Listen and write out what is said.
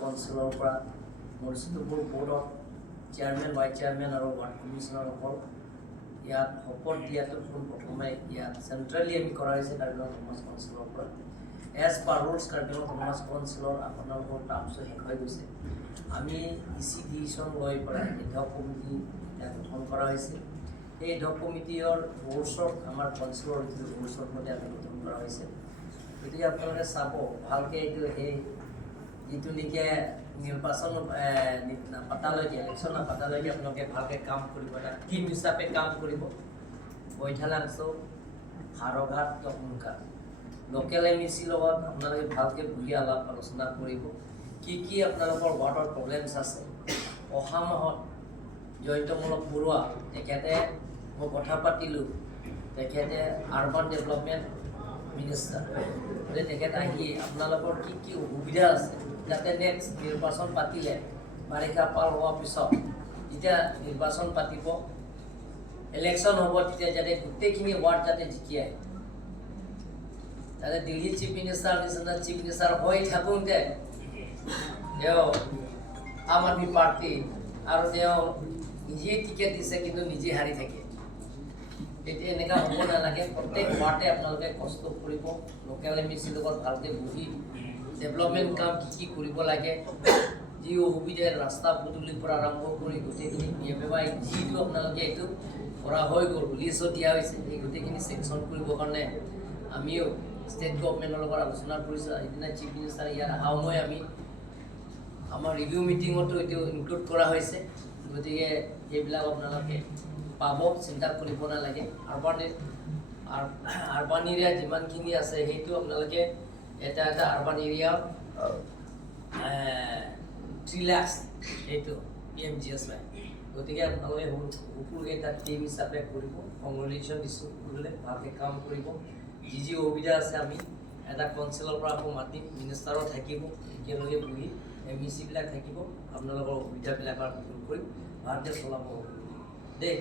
কাউন্সিলৰ পৰা মৰিচিটোপুৰ বৰ্ডৰ chairman vice chairman আৰু ৱাৰ্ড কমিশ্যনাৰসকল ইয়াত শপত দিয়াটো প্ৰথমে ইয়াত চেণ্ট্ৰেলি আমি কৰা হৈছে কাৰ্বি থমাছ কাউন্সিলৰ পৰা এজ পাৰ ৰুলছ কাৰ্বি থমাছ কাউন্সিলৰ আপোনালোকৰ টাৰ্মছো শেষ হৈ গৈছে। আমি ইচি ডিচিশ্যন লৈ পেলাই এডহক কমিটি গঠন কৰা হৈছে। এই এডহক কমিটিৰ ৰুলছত আমাৰ কাউন্সিলৰ যিটো ৰুলছৰ মতে আমি গঠন কৰা হৈছে। গতিকে আপোনালোকে চাব ভালকৈ এইটো সেই যিটো নেকি নিৰ্বাচন পাতালৈকে ইলেকশ্যন নাপাতালৈকে আপোনালোকে ভালকৈ কাম কৰিব, এটা টিম হিচাপে কাম কৰিব। বৈঠালাংশ হাৰঘাট তমুকা লোকেল এম.ই.চি লগত আপোনালোকে ভালকৈ বহি আলাপ আলোচনা কৰিব। কি আপোনালোকৰ ৱাৰ্ডৰ প্ৰব্লেমছ আছে। অহা মাহত জয়ন্তমূলক বৰুৱা তেখেতে মই কথা পাতিলোঁ, তেখেতে আৰ্বান ডেভেলপমেণ্ট মিনিষ্টাৰ তেখেত আহি আপোনালোকৰ কি অসুবিধা আছে যাতে নেক্সট নিৰ্বাচন পাতিলে বাৰিষা পাৰ হোৱাৰ পিছত যেতিয়া নিৰ্বাচন পাতিব ইলেকশ্যন হ'ব তেতিয়া যাতে গোটেইখিনি ৱাৰ্ড যাতে জিকিয়াই যাতে দিল্লী চিফ মিনিষ্টাৰ নিচিনা চিফ মিনিষ্টাৰ হৈ থাকোঁতে তেওঁ আম আদমি পাৰ্টি আৰু তেওঁ নিজেই টিকেট দিছে কিন্তু নিজে হাৰি থাকে। এতিয়া এনেকুৱা হ'ব নালাগে। প্ৰত্যেক ৱাৰ্ডে আপোনালোকে কষ্ট কৰিব, লোকেল এম.ই.চি লগত ভালকৈ বহি ডেভেলপমেণ্ট কাম কি কৰিব লাগে, যি অসুবিধা ৰাস্তা পদূলিৰ পৰা আৰম্ভ কৰি গোটেইখিনি যিটো আপোনালোকে এইটো কৰা হৈ গ'ল লিষ্টত দিয়া হৈছে, এই গোটেইখিনি চেংচন কৰিবৰ কাৰণে আমিও ষ্টেট গভৰ্ণমেণ্টৰ লগত আলোচনা কৰিছোঁ। সেইদিনা চিফ মিনিষ্টাৰ ইয়াত অহা সময় আমি আমাৰ ৰিভিউ মিটিঙতো এইটো ইনক্লুড কৰা হৈছে। গতিকে এইবিলাক আপোনালোকে পাব, চিন্তা কৰিব নালাগে। আৰবান এৰিয়া যিমানখিনি আছে সেইটো আপোনালোকে এটা আৰবান এৰিয়া 3 লাখ সেইটো PMGS পায়। গতিকে আপোনালোকে সকলোকে এটা টিম হিচাপে কৰিব। কংগ্ৰেচুলেশ্যন দিছোঁ, সকলোৱে ভালকৈ কাম কৰিব। যি অসুবিধা আছে আমি এটা কাউন্সিলৰ পৰা আকৌ মাতিম, মিনিষ্টাৰো থাকিব, একেলগে বহি এম.ই.চি.বিলাক থাকিব, আপোনালোকৰ অসুবিধাবিলাক দূৰ কৰি ভালকৈ চলাব দেই।